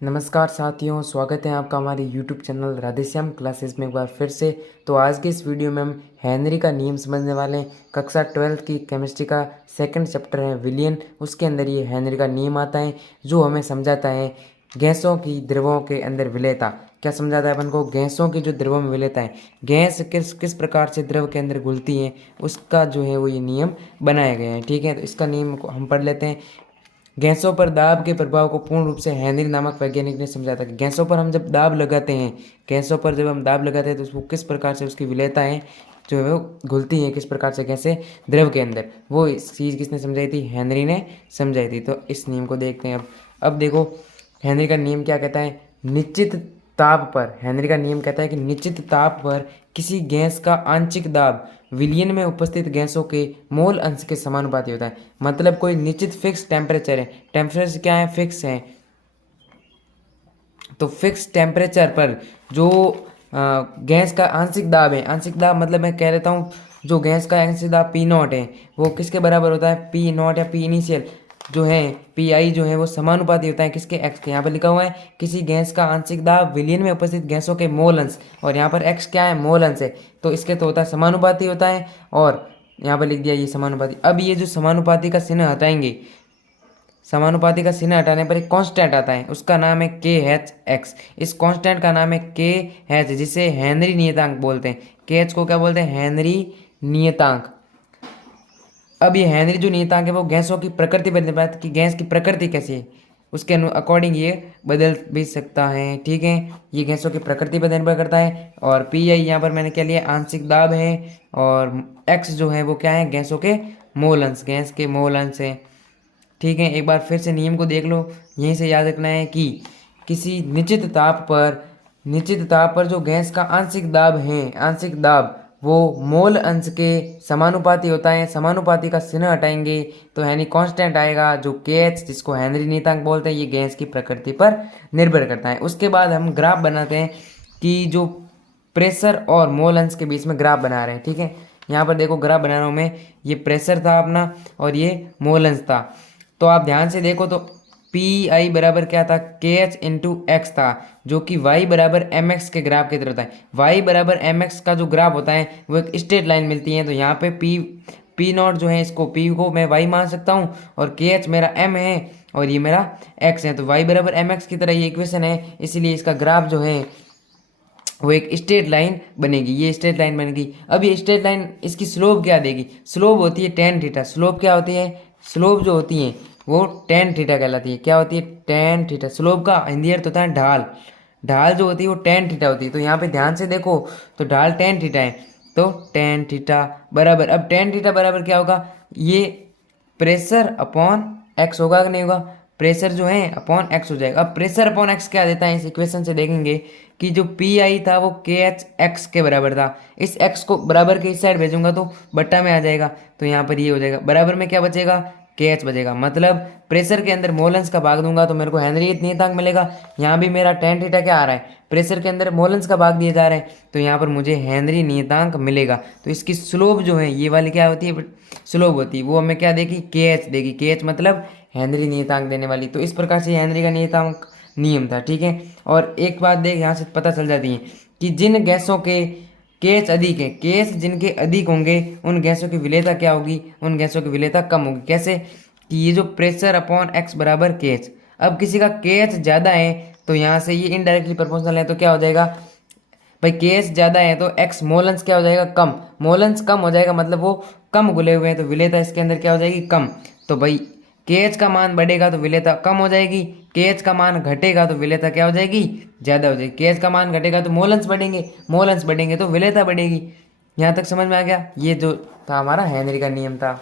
नमस्कार साथियों, स्वागत है आपका हमारे YouTube चैनल राधेश्याम क्लासेस में एक बार फिर से। तो आज के इस वीडियो में हम हेनरी का नियम समझने वाले हैं। कक्षा 12th की केमिस्ट्री का सेकंड चैप्टर है विलियन। उसके अंदर ये हेनरी का नियम आता है जो हमें समझाता है गैसों की द्रवों के अंदर विलेयता। क्या समझाता है अपन को? गैसों की जो द्रवों में विलेयता है, गैस किस किस प्रकार से द्रव के अंदर घुलती है, उसका जो है वो ये नियम बनाए गए हैं। ठीक है, तो इसका नियम को हम पढ़ लेते हैं। गैसों पर दाब के प्रभाव को पूर्ण रूप से हेनरी नामक वैज्ञानिक ने समझाया था कि गैसों पर हम जब दाब लगाते हैं, गैसों पर जब हम दाब लगाते हैं तो उसको किस प्रकार से उसकी विलेयताएं जो है वो घुलती हैं, किस प्रकार से गैसें द्रव के अंदर, वो इस चीज़ किसने समझाई थी? हेनरी ने समझाई थी। तो इस नियम को देखते हैं अब देखो हेनरी का नियम क्या कहता है। निश्चित ताप पर, हेनरी का नियम कहता है कि निश्चित ताप पर किसी गैस का आंशिक दाब विलयन में उपस्थित गैसों के मोल अंश के समानुपाती होता है। मतलब कोई निश्चित फिक्स टेम्परेचर है, टेम्परेचर क्या है? फिक्स है। तो फिक्स टेम्परेचर पर जो गैस का आंशिक दाब है, आंशिक दाब मतलब मैं कह देता हूँ, जो गैस का आंशिक दाब पी नॉट है वो किसके बराबर होता है? पी नॉट या पी इनिशियल जो है, पी आई जो है वो समानुपाती होता है किसके? एक्स के। यहाँ पर लिखा हुआ है किसी गैस का आंशिक दाब विलयन में उपस्थित गैसों के मोल अंश, और यहाँ पर एक्स क्या है? मोल अंश है, तो इसके तो होता है समानुपाती होता है। और यहाँ पर लिख दिया ये समानुपाती। अब ये जो समानुपाती का चिन्ह हटाएंगे, समानुपाती का चिन्ह हटाने पर एक कांस्टेंट आता है, उसका नाम है के एच एक्स। इस कांस्टेंट का नाम है के एच, जिसे हेनरी नियतांक बोलते हैं। के एच को क्या बोलते हैं? हेनरी नियतांक। अब ये हेनरी जो नियतांक है वो गैसों की प्रकृति बदल पाता है कि गैस की प्रकृति कैसी है, उसके अकॉर्डिंग ये बदल भी सकता है। ठीक है, ये गैसों की प्रकृति पर निर्भर करता है। और पी आई यहाँ पर मैंने क्या लिया? आंशिक दाब है। और एक्स जो है वो क्या है? गैसों के मोल अंश, गैस के मोल अंश है। ठीक है, एक बार फिर से नियम को देख लो। यहीं से याद रखना है कि किसी निश्चित ताप पर जो गैस का आंशिक दाब है, आंशिक दाब वो मोल अंश के समानुपाती होता है। समानुपाती का चिन्ह हटाएंगे तो यानी कांस्टेंट आएगा जो के एच, जिसको हेनरी नियतांक बोलते हैं। ये गैस की प्रकृति पर निर्भर करता है। उसके बाद हम ग्राफ बनाते हैं कि जो प्रेशर और मोल अंश के बीच में ग्राफ बना रहे हैं। ठीक है, यहाँ पर देखो ग्राफ बना रहा हूँ मैं। ये प्रेशर था अपना और ये मोल अंश था। तो आप ध्यान से देखो तो पी आई बराबर क्या था? के एच इंटू एक्स था, जो कि वाई बराबर एम एक्स के ग्राफ की तरह होता है। वाई बराबर एम एक्स का जो ग्राफ होता है वो एक स्ट्रेट लाइन मिलती है। तो यहाँ पे पी नॉट जो है, इसको पी को मैं वाई मान सकता हूँ, और के एच मेरा एम है और ये मेरा एक्स है। तो वाई बराबर एम एक्स की तरह ये इक्वेशन है, इसीलिए इसका ग्राफ जो है वो एक स्ट्रेट लाइन बनेगी। ये स्ट्रेट लाइन बनेगी। अब ये स्ट्रेट लाइन इसकी स्लोप क्या देगी? स्लोप होती है टेन थीटा। स्लोप क्या होती है? स्लोप जो होती है वो टेन थीटा कहलाती है। क्या होती है? Tan theta. स्लोप का हिंदी अर्थ होता है ढाल। ढाल जो होती है वो टेन थीटा होती है। तो यहाँ पे ध्यान से देखो तो ढाल टेन थीटा है, तो टेन थीटा बराबर, अब टेन थीटा बराबर क्या होगा? ये प्रेशर अपॉन एक्स होगा कि नहीं होगा? प्रेशर जो है अपॉन एक्स हो जाएगा। अब प्रेशर अपॉन एक्स क्या देता है? इस इक्वेशन से देखेंगे कि जो पी आई था वो के एच एक्स के बराबर था। इस एक्स को बराबर के इस साइड भेजूंगा तो बट्टा में आ जाएगा, तो यहाँ पर ये हो जाएगा। बराबर में क्या बचेगा? के एच बचेगा। मतलब प्रेशर के अंदर मोलेंस का भाग दूंगा तो मेरे को हेनरी नियतांक मिलेगा। यहाँ भी मेरा टेन थीटा क्या आ रहा है? प्रेशर के अंदर मोलेंस का भाग दिए जा रहे हैं, तो यहाँ पर मुझे हेनरी नियतांक मिलेगा। तो इसकी स्लोप जो है ये वाली क्या होती है? स्लोप होती है। वो हमें क्या देगी? के एच देगी। के एच मतलब हेनरी नियतांक देने वाली। तो इस प्रकार से हेनरी का नियतांक नियम था। ठीक है, और एक बात देख, यहाँ से पता चल जाती है कि जिन गैसों के केस अधिक है, केस जिनके अधिक होंगे उन गैसों की विलेयता क्या होगी? उन गैसों की विलेयता कम होगी। कैसे? कि ये जो प्रेशर अपॉन एक्स बराबर के एच। अब किसी का के एच ज़्यादा है तो यहाँ से ये इनडायरेक्टली प्रोपोर्शनल है, तो क्या हो जाएगा भाई? के एच ज़्यादा है तो एक्स मोलंस क्या हो जाएगा? कम। मोलंस कम हो जाएगा मतलब वो कम घुले हुए हैं, तो विलेयता इसके अंदर क्या हो जाएगी? कम। तो भाई के एच का मान बढ़ेगा तो विलेयता कम हो जाएगी, के एच का मान घटेगा तो विलेयता क्या हो जाएगी? ज़्यादा हो जाएगी। के एच का मान घटेगा तो मोलंस बढ़ेंगे, मोलंस बढ़ेंगे तो विलेयता बढ़ेगी। यहाँ तक समझ में आ गया? ये जो था हमारा हेनरी का नियम था।